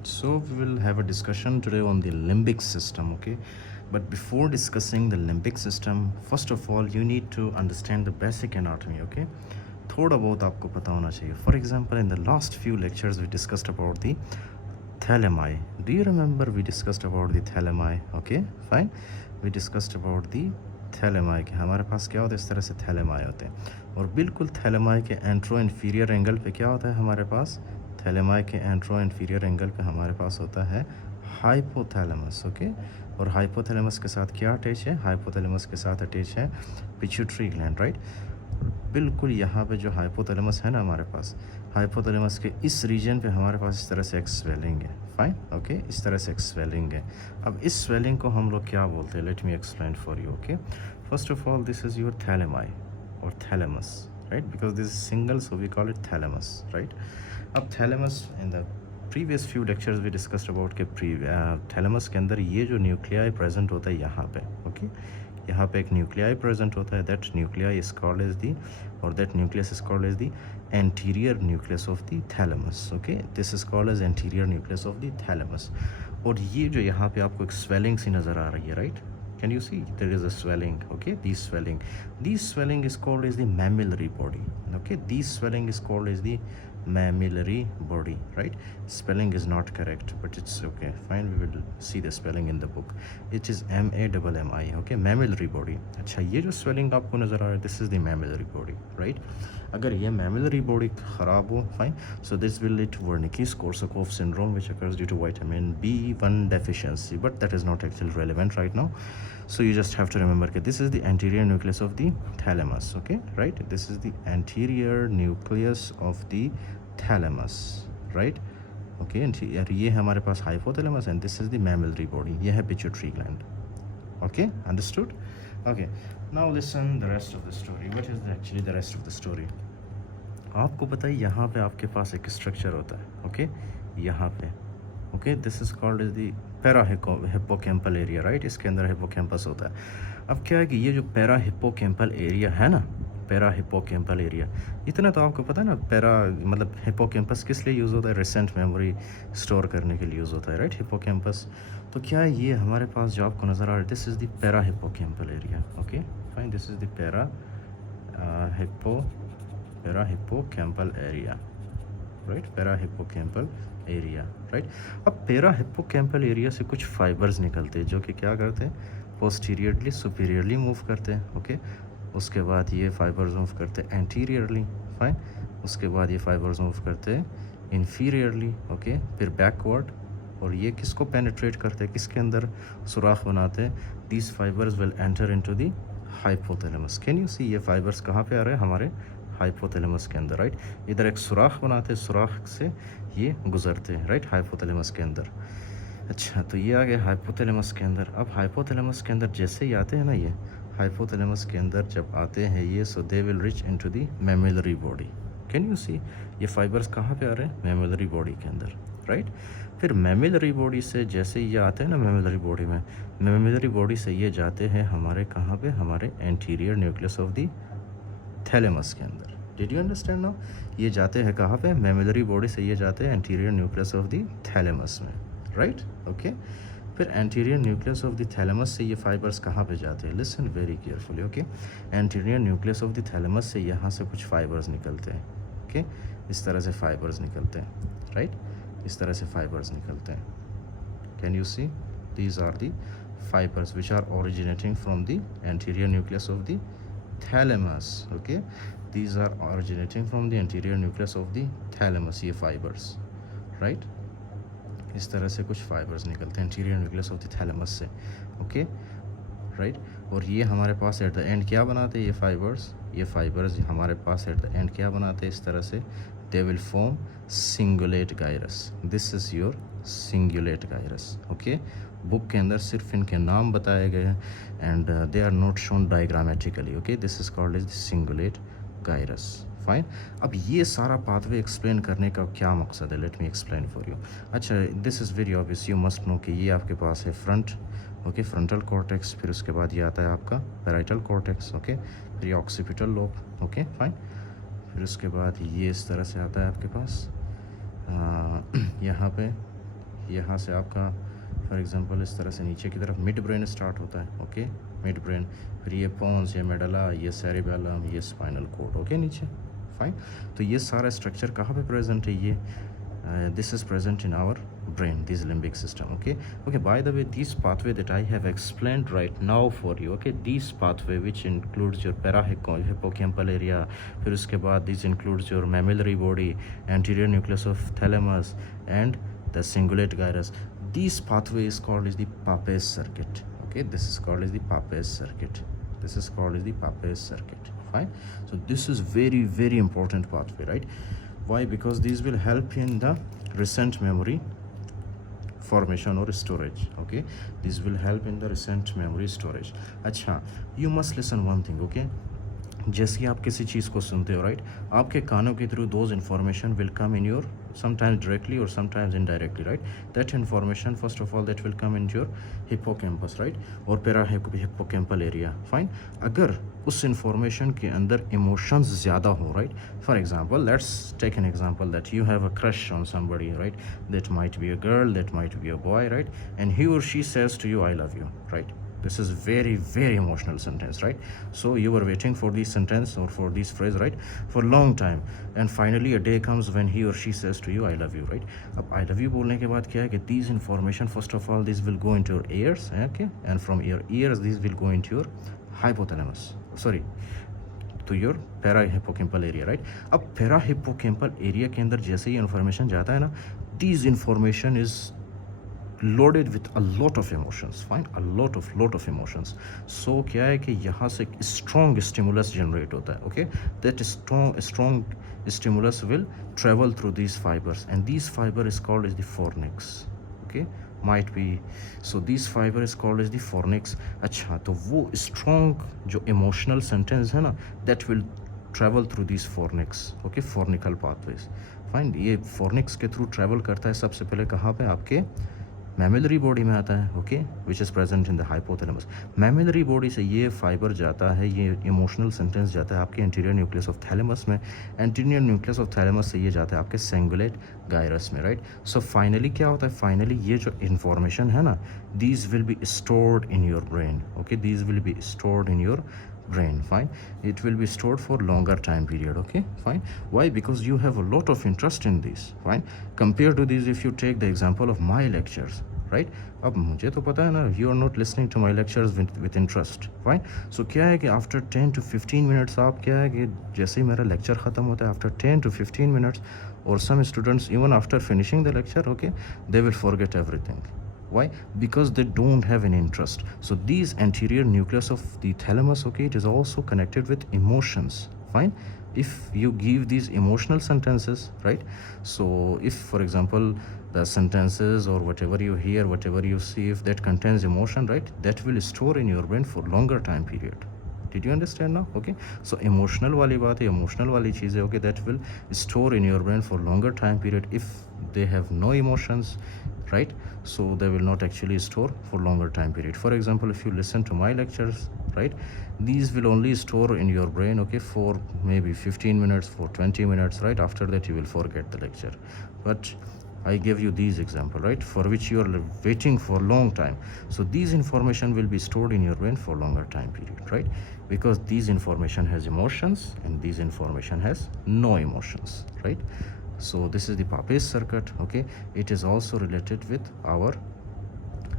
Right, so we will have a discussion today on the limbic system, okay? But before discussing the limbic system, first of all, you need to understand the basic anatomy, okay? थोड़ा बहुत आपको पता होना चाहिए. For example, in the last few lectures, we discussed about the thalami. Do you remember we discussed about the thalami? Okay, fine. We discussed about the थैलेमाई के हमारे पास क्या होता है, इस तरह से थैलेमाई होते हैं. और बिल्कुल थैलेमाई के एंट्रो इन्फीरियर एंगल पे क्या होता है हमारे पास, थैलेमाई के एंट्रो इन्फीरियर एंगल पे हमारे पास होता है हाइपोथैलेमस, ओके. और हाइपोथैलेमस के साथ क्या अटैच है, हाइपोथैलेमस के साथ अटैच है पिट्यूटरी ग्लैंड, राइट. बिल्कुल यहाँ पे जो हाइपोथैलेमस है ना हमारे पास, हाइपोथैलेमस के इस रीजन पे हमारे पास इस तरह से एक स्वेलिंग है. फाइन, ओके, इस तरह से एक स्वेलिंग है. अब इस स्वेलिंग को हम लोग क्या बोलते हैं, let me explain for you, okay. First of all, this is your thalami और thalamus, right, because this is single so we call it thalamus, right. अब thalamus in the previous few lectures we discussed about के thalamus के अंदर ये जो nuclei present होता है यहाँ पे, ओके. यहाँ पे एक न्यूक्लियाई प्रेजेंट होता है, that nuclei is called as the, और that nucleus is called as the anterior nucleus of the thalamus, okay. This is called as anterior nucleus of the thalamus. और ये जो यहाँ पे आपको एक स्वेलिंग सी नज़र आ रही है, right. Can you see there is a swelling, okay? This swelling is called as the mammillary body, okay. This swelling is called as the mammillary body, right. Spelling is not correct, but it's okay, fine. We will see the spelling in the book. It is MAMMI, okay, mammillary body. अच्छा, ये जो swelling आपको नज़र आ रहा है, this is the mammillary body, right. अगर ये mammillary body ख़राब हो, fine, so this will lead to Wernicke-Korsakoff syndrome, which occurs due to vitamin B1 deficiency, but that is not actually relevant right now. So you just have to remember that this is the anterior nucleus of the thalamus, okay, right. This is the anterior nucleus of the thalamus, right, okay. और ये हमारे पास hypothalamus and this is the mammillary body, ये है pituitary gland, okay, understood, okay. Now listen the rest of the story. What is actually the rest of the story? आपको पता है यहाँ पे आपके पास एक स्ट्रक्चर होता है, ओके, यहाँ पे, okay. This is called as the para hippocampal area, right. इसके अंदर हिप्पोकैम्पस होता है. अब क्या है कि ये जो पैरा हिप्पोकैम्पल एरिया है ना, पैरा हिप्पोकैम्पल एरिया, इतना तो आपको पता है ना. पैरा मतलब हिप्पोकैम्पस किस लिए यूज़ होता है, रिसेंट मेमोरी स्टोर करने के लिए यूज़ होता है, राइट, हिप्पोकैम्पस. तो क्या है ये हमारे पास जो आपको नज़र आ रहा है, this is the para hippocampal area, okay, fine. This is the para hippocampal area, right, para hippocampal area, right. अब पैरा हिप्पोकैम्पल एरिया से कुछ फाइबर्स निकलते हैं जो कि क्या करते हैं, पोस्टीरियरली सुपीरियरली मूव करते हैं, ओके. उसके बाद ये फाइबर्स मूव करते हैं एंटीरियरली, फाइन. उसके बाद ये फाइबर्स मूव करते हैं इन्फीरियरली, ओके, फिर बैकवर्ड. और ये किसको पेनिट्रेट करते हैं, किसके अंदर सुराख बनाते हैं, these fibres will enter into the hypothalamus. Can you see, ये फाइबर्स कहाँ पे आ रहे हैं, हमारे हाइपोथैलेमस के अंदर, राइट. इधर एक सुराख बनाते हैं, सुराख से ये गुजरते हैं, राइट, हाइपोथैलेमस के अंदर. अच्छा, तो ये आ गया हाइपोथैलेमस के अंदर. अब हाइपोथैलेमस के अंदर जैसे ही आते हैं ना, ये हाइपोथैलेमस के अंदर जब आते हैं ये, so they will reach into the mammillary body. Can you see, ये फाइबर्स कहाँ पे आ रहे हैं, मैमिलरी बॉडी के अंदर, राइट. फिर मैमिलरी बॉडी से जैसे ही ये आते हैं ना, मैमिलरी बॉडी में, मैमिलरी बॉडी से ये जाते हैं हमारे कहाँ पे, हमारे anterior nucleus of the thalamus के अंदर. डिड यू अंडरस्टैंड नाउ, ये जाते हैं कहाँ पे, मैमिलरी बॉडी से ये जाते हैं anterior nucleus of the thalamus में, राइट, ओके. फिर anterior nucleus of the thalamus से ये फाइबर्स कहाँ पे जाते हैं, listen very carefully, okay. Anterior nucleus of the thalamus से यहाँ से कुछ फाइबर्स निकलते हैं, ओके. इस तरह से फाइबर्स निकलते हैं, राइट, इस तरह से फाइबर्स निकलते हैं. Can you see, these are the fibres which are originating from the anterior nucleus of the thalamus, okay. These are originating from the anterior nucleus of the thalamus, ये fibers, right. इस तरह से कुछ fibers निकलते हैं anterior nucleus of the thalamus से, okay, right. और ये हमारे पास at the end क्या बनाते हैं, ये fibers हमारे पास at the end क्या बनाते हैं, इस तरह से they will form cingulate gyrus. This is your cingulate gyrus, okay. Book के अंदर सिर्फ इनके नाम बताए गए हैं and they are not shown diagrammatically, okay. This is called as the cingulate gyrus, fine. अब ये सारा पाथवे एक्सप्लेन करने का क्या मकसद है, let me explain for you. अच्छा, this is very obvious, you must know कि ये आपके पास है फ्रंट, ओके, फ्रंटल कॉर्टेक्स. फिर उसके बाद ये आता है आपका पैराइटल कॉर्टेक्स, ओके. फिर ये ऑक्सीपिटल लोब, ओके, फाइन. फिर उसके बाद ये इस तरह से आता है आपके पास यहाँ पे यहाँ से आपका फॉर एग्जांपल इस तरह से नीचे की तरफ मिड ब्रेन स्टार्ट होता है, ओके, मिड ब्रेन, फिर ये पोन्स, ये मेडला, ये सेरिबेलम, ये स्पाइनल कॉर्ड, ओके, नीचे, फाइन। तो ये सारा स्ट्रक्चर कहाँ पे प्रेजेंट है, ये this is present in our brain, this limbic system, okay. By the way, this pathway that I have explained right now for you, okay, this pathway which includes your parahippocampal area, फिर उसके बाद this includes your mammillary body, anterior nucleus of thalamus and the cingulate gyrus. This pathway is called as the Papez circuit, okay. This is called as the Papez circuit. This is called as the Papez circuit, fine. So this is very, very important pathway, right? Why? Because these will help in the recent memory formation or storage, okay. This will help in the recent memory storage. अच्छा, you must listen one thing, okay. जैसे आप किसी चीज़ को सुनते हो, right, आपके कानों के through those information will come in your sometimes directly or sometimes indirectly, right? That information, first of all, that will come into your hippocampus, right, or parahippocampal area, fine. अगर उस information के अंदर emotions ज़्यादा हो, right, for example, let's take an example that you have a crush on somebody, right, that might be a girl, that might be a boy, right, and he or she says to you, I love you, right. This is very, very emotional sentence, right? So you were waiting for this sentence or for this phrase, right, for a long time, and finally a day comes when he or she says to you, I love you, right? अब I love you बोलने के बाद क्या है कि these information, first of all, this will go into your ears, okay, and from your ears this will go into your hypothalamus, sorry, to your parahippocampal area, right? अब parahippocampal area के अंदर जैसे ही information जाता है ना, these information is loaded with a lot of emotions, fine, a lot of emotions. So क्या है कि यहाँ से strong stimulus generate होता है, okay. That strong stimulus will travel through these fibers, and these fiber is called as the fornix, okay, might be. So this fiber is called as the fornix. अच्छा, तो वो strong जो emotional sentence है ना, that will travel through these fornix, okay, fornical pathways, fine. ये fornix के through travel करता है सबसे पहले कहाँ पे, आपके मैमिलरी बॉडी में आता है, okay, which is present in the hypothalamus. Mammillary body से ये फाइबर जाता है, ये इमोशनल सेंटेंस जाता है आपके एंटीरियर न्यूक्लियस ऑफ थैलेमस में, एंटीरियर न्यूक्लियस ऑफ थैलेमस से ये जाता है आपके सेंगुलेट गायरस में, राइट. सो फाइनली क्या होता है, फाइनली ये जो इन्फॉर्मेशन है ना, these will be stored in your brain, okay, these will be stored in your brain, fine. It will be stored for longer time period, okay, fine. Why? Because you have a lot of interest in this, fine. Compared to this, if you take the example of my lectures, right, अब मुझे तो पता है ना, you are not listening to my lectures with interest, fine. So क्या है कि after 10 to 15 minutes आप क्या है कि जैसे ही मेरा lecture ख़त्म होता है, after 10 to 15 minutes, or some students even after finishing the lecture, okay, they will forget everything. Why? Because they don't have any interest. So these anterior nucleus of the thalamus, okay, it is also connected with emotions, fine. If you give these emotional sentences, right, so if for example the sentences or whatever you hear, whatever you see, if that contains emotion, right, that will store in your brain for longer time period. Did you understand now? Okay, so emotional वाली बात है, emotional वाली चीज़ है, okay, that will store in your brain for longer time period. If they have no emotions, right, so they will not actually store for longer time period. For example, if you listen to my lectures, right, these will only store in your brain, okay, for maybe 15 minutes, for 20 minutes, right. After that you will forget the lecture. But I gave you these example, right, for which you are waiting for a long time. So these information will be stored in your brain for longer time period, right, because these information has emotions and these information has no emotions, right. So this is the Papez circuit, okay. It is also related with our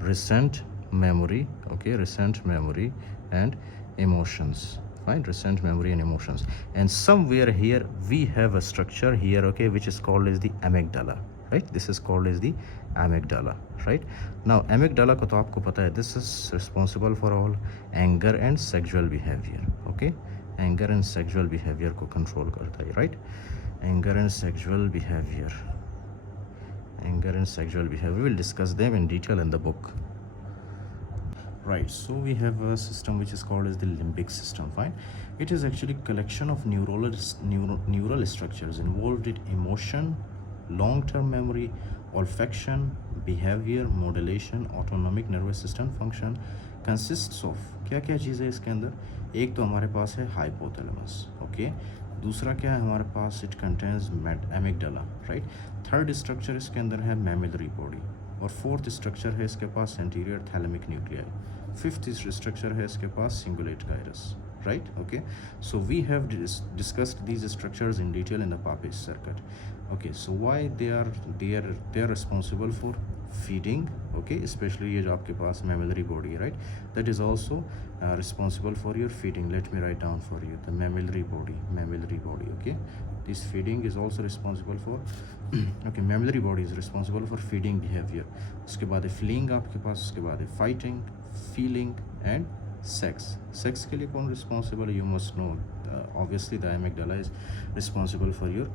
recent memory, okay, recent memory and emotions, fine, recent memory and emotions. And somewhere here we have a structure here, okay, which is called as the amygdala, right. This is called as the amygdala, right. Now amygdala को तो आपको पता है, this is responsible for all anger and sexual behavior, okay. Anger and sexual behavior को control करता है, right. Anger and sexual behavior, anger and sexual behavior, we will discuss them in detail in the book, right. So we have a system which is called as the limbic system, fine. It is actually collection of neural structures involved in emotion, long-term memory, olfaction, behavior, modulation, autonomic nervous system function. Consists of क्या क्या चीज़ है इसके अंदर, एक तो हमारे पास है hypothalamus, okay, दूसरा क्या है हमारे पास, it contains amygdala, right. Third structure इसके अंदर है मैमिलरी बॉडी, और फोर्थ स्ट्रक्चर है इसके पास anterior thalamic nuclei, fifth structure है इसके पास cingulate gyrus, right? Okay, so we have discussed these structures in detail in the Papez circuit. Okay, so why they are responsible for feeding, okay, especially ये जो आपके पास mammillary body है, right? That is also responsible for your feeding. Let me write down for you the mammillary body, okay? This feeding is also responsible for okay, mammillary body is responsible for feeding behavior. उसके बाद है fleeing आपके पास, उसके बाद है fighting, feeling and sex के लिए कौन responsible? You must know obviously the amygdala is responsible for your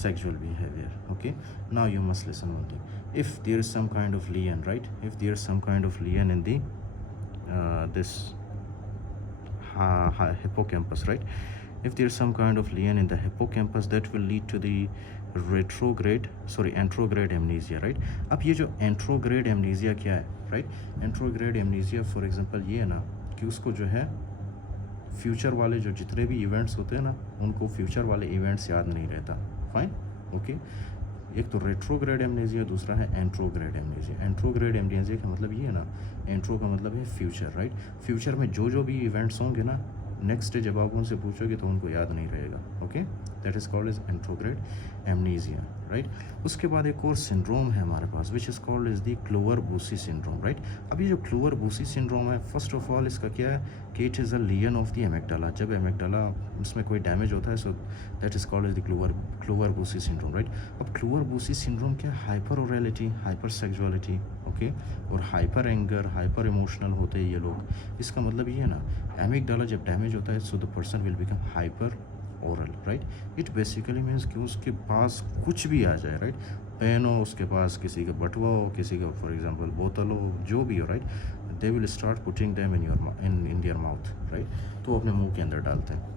sexual behavior. Okay, now you must listen one thing. If there is some kind of lesion, right? If there is some kind of lesion in the this hippocampus, right? If there is some kind of lesion in the hippocampus, that will lead to the anterograde amnesia, right? अब ये जो anterograde amnesia क्या है, right? Anterograde amnesia for example ये है ना कि उसको जो है फ्यूचर वाले जो जितने भी इवेंट्स होते हैं ना उनको फ्यूचर वाले इवेंट्स याद नहीं रहता, फाइन, ओके। एक तो रेट्रोग्रेड एमनेजिया, दूसरा है एंट्रोग्रेड एमनेजिया। एंट्रोग्रेड एमनेजिया का मतलब ये है ना, एंट्रो का मतलब है फ्यूचर, राइट? फ्यूचर में जो भी इवेंट्स होंगे ना, नेक्स्ट डे जब आप उनसे पूछोगे तो उनको याद नहीं रहेगा, okay. That is called as anterograde amnesia, right? उसके बाद एक और सिंड्रोम है हमारे पास which is called as the Kluver Bucy syndrome, right? अब ये जो क्लोवर-बूसी सिंड्रोम है, फर्स्ट ऑफ ऑल इसका क्या है कि it is a lesion of the amygdala. जब एमिग्डाला उसमें कोई डैमेज होता है, so that is called as the Kluver Bucy syndrome, right? अब क्लोवर-बूसी सिंड्रोम क्या? हाइपर ओरलिटी, हाइपर सेक्सुअलिटी, ओके, और हाइपर एंगर, हाइपर इमोशनल होते हैं ये लोग। इसका मतलब ये है ना, एमिग्डाला जब डैमेज होता है so the person will become hyper oral, right? It basically means कि उसके पास कुछ भी आ जाए, राइट? पेन हो, उसके पास किसी का बटुआ हो, किसी का फॉर एग्जांपल बोतल हो, जो भी हो, right? They will start putting them in their mouth, right? तो अपने मुंह के अंदर डालते हैं।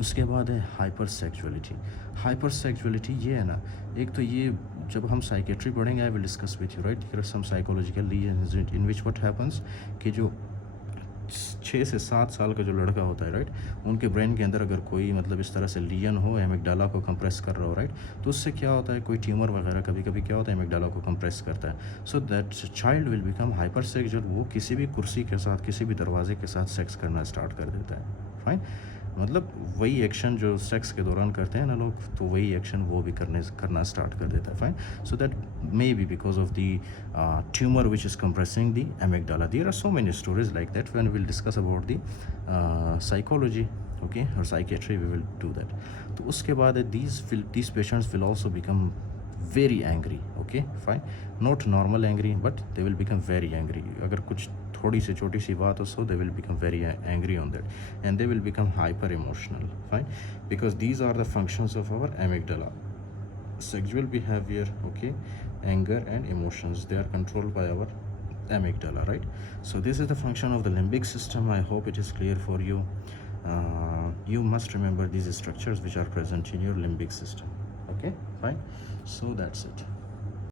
उसके बाद है हाइपर सेक्सुअलिटी। हाइपर सेक्सुअलिटी ये है ना, एक तो ये जब हम साइकेट्री पढ़ेंगे, I will discuss with you, right? There are some psychological reasons in which what happens कि जो 6 से 7 साल का जो लड़का होता है, राइट, उनके ब्रेन के अंदर अगर कोई मतलब इस तरह से लीजन हो, एमिग्डाला को कंप्रेस कर रहा हो, राइट, तो उससे क्या होता है, कोई ट्यूमर वगैरह कभी कभी क्या होता है, एमिग्डाला को कंप्रेस करता है। So that child will become hyper sexual. वो किसी भी कुर्सी के साथ, किसी भी दरवाजे के साथ सेक्स करना स्टार्ट कर देता है, फाइन। मतलब वही एक्शन जो सेक्स के दौरान करते हैं ना लोग, तो वही एक्शन वो भी करना स्टार्ट कर देता है, fine. So that may be because of the tumour which is compressing the amygdala. There are so many stories like that when we will discuss about the psychology, okay, और psychiatry, we will do that. तो उसके बाद these patients will also become very angry, okay, fine, not normal angry, but they will become very angry. अगर कुछ थोड़ी सी छोटी सी बात हो, so they will become very angry on that, and they will become hyper emotional, fine, because these are the functions of our amygdala. Sexual behavior, okay, anger and emotions, they are controlled by our amygdala, right? So this is the function of the limbic system. I hope it is clear for you. You must remember these structures which are present in your limbic system, okay, fine. So that's it.